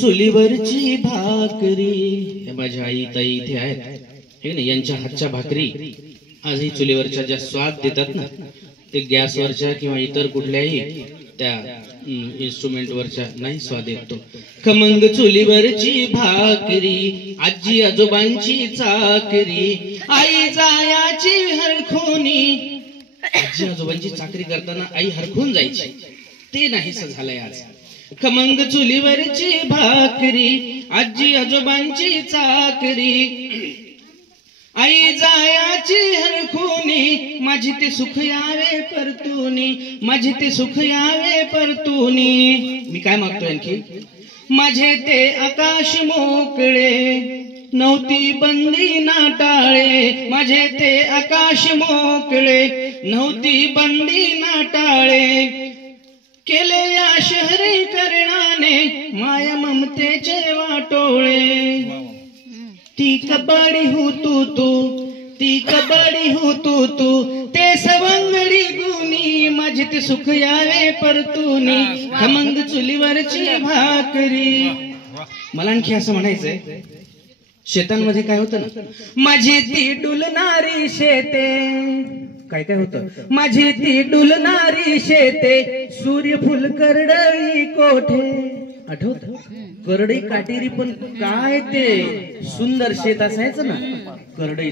चुलीवरची भाकरी हे माझ्या आई ताई इथे आहेत हे ना, यांच्या हातच्या भाकरी आजही चुलीवरच्या ज्या स्वाद देतात ना, ते गॅसवरच्या किंवा इतर कुठल्याही त्या इन्स्ट्रुमेंटवरच्या नाही स्वाद येतो. खमंग चुलीवरची भाकरी, आजी आजोबांची चाकरी, आई जायाची हरखुनी. आजी आजोबांची चाकरी करताना आई हरखून जायची, ते नाहीस झालंय आज. खमंग चुलीवरची भाकरी, आजी आजोबांची चाकरी, आई जायाची हरखुनी, माझी ते सुख यावे परतुनी, माझी ते सुख यावे परतुनी. मी काय मागतोय आणखी? माझे ते आकाश मोकळे, नव्हती बंदी नाटाळे, माझे ते आकाश मोकळे, नव्हती बंदी नाटाळे, केले या शहरीकरणाने माया ममतेचे वाटोळे. ती कबड्डी हो तू, ती कबड्डी हो तू, ते सवंगडी गुणी, माझे ते सुख यावे परतुनी, खमंग चुलीवरची भाकरी. मला आणखी असं म्हणायचंय, शेतांमध्ये काय होतं ना, माझी ती डुलणारी शेते, काय काय होतं, माझी ती डुलणारी शेते, सूर्यफूल करडई कोठे. आठवत करडई काटेरी, पण काय ते सुंदर शेत असायचं ना करडई,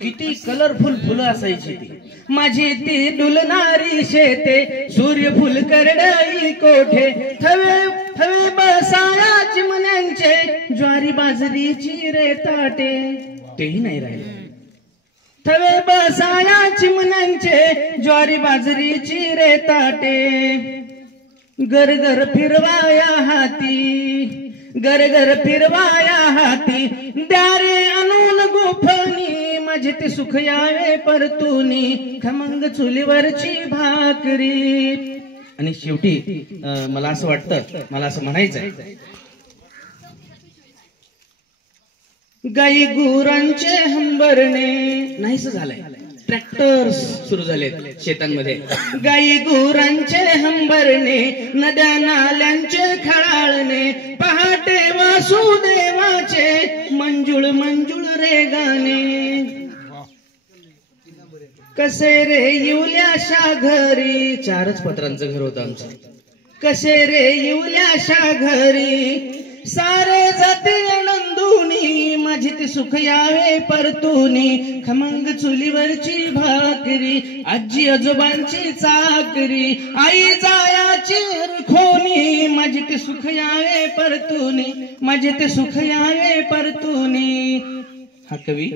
किती कलरफुल फुलं असायची ती. माझी ती डुलणारी शेते, सूर्यफूल करडई कोठे, थवे थवे बसाया चिमण्यांचे, ज्वारी बाजरीची रे ताटे, तेही नाही राहिले. थवे बसाया चिमण्यांचे, ज्वारी बाजरीची रे ताटे, घर घर फिरवाया हाती, घर घर फिरवाया हाती, द्यारे आणून गोफणी, माझे ते सुख यावे परतुनी, खमंग चुलीवरची भाकरी. आणि शेवटी मला असं वाटतं, मला असं म्हणायचंय, गाई गुरांचे हंबरणे नाहीस झालंय, ट्रॅक्टर सुरू झाले शेतांमध्ये. गाई गुरांचे हंबरणे, नद्या नाल्यांचे खळाळणे, पहाटे वासुदेवाचे मंजुळ मंजुळ रे गाणे. कसे रे येऊल्याशा घरी, 4च पत्रांचं घर होतं आमचं. कसे रे येऊल्याशा घरी, सारे जाते आनंदुनी, माझी ते सुख यावे परतुनी, खमंग चुलीवरची भाकरी, आजी आजोबांची चाकरी, आई जायाची हरखुनी, माझी ते सुख यावे परतुनी, माझे ते सुख यावे परतुनी. हा कवी